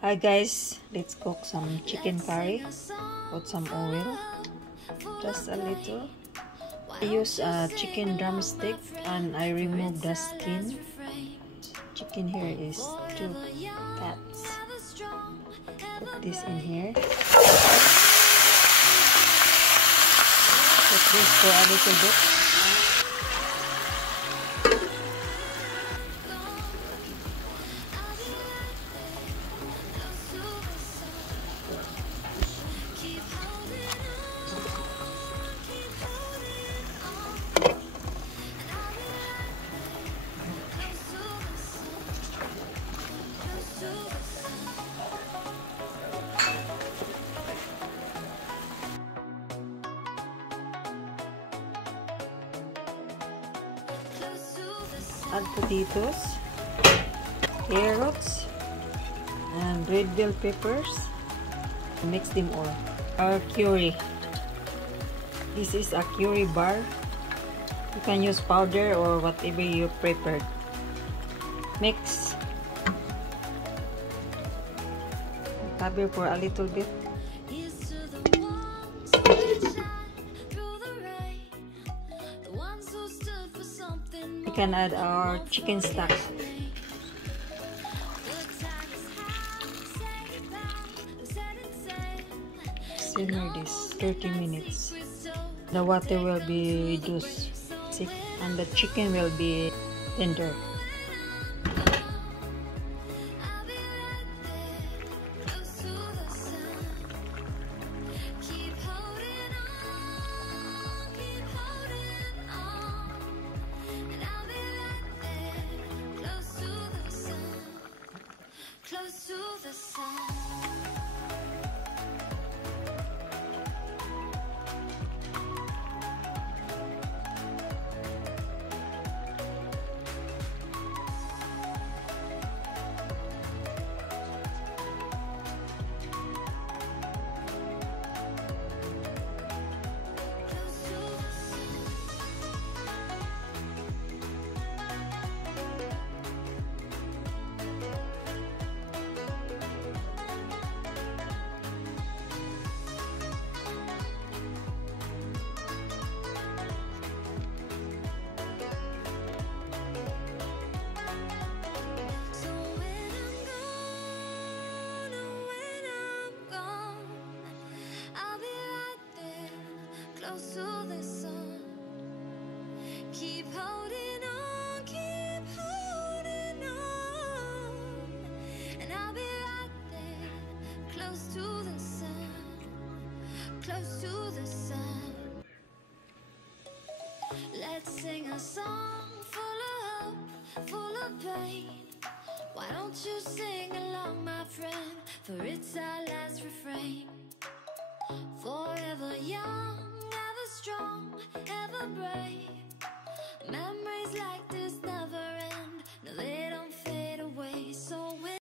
Hi guys, let's cook some chicken curry. Put some oil, just a little. I use a chicken drumstick and I remove the skin. Chicken here is 2 cuts. Put this in here. Put this for a little bit. Add potatoes, carrots, and red bell peppers. Mix them all. Our curry. This is a curry bar. You can use powder or whatever you prefer. Mix. Cover for a little bit. We can add our chicken stock. Simmer this 30 minutes. The water will be reduced and the chicken will be tender. Close to the sun. Close to the sun. Keep holding on, keep holding on. And I'll be right there, close to the sun, close to the sun. Let's sing a song full of hope, full of pain. Why don't you sing along, my friend? For it's our last refrain.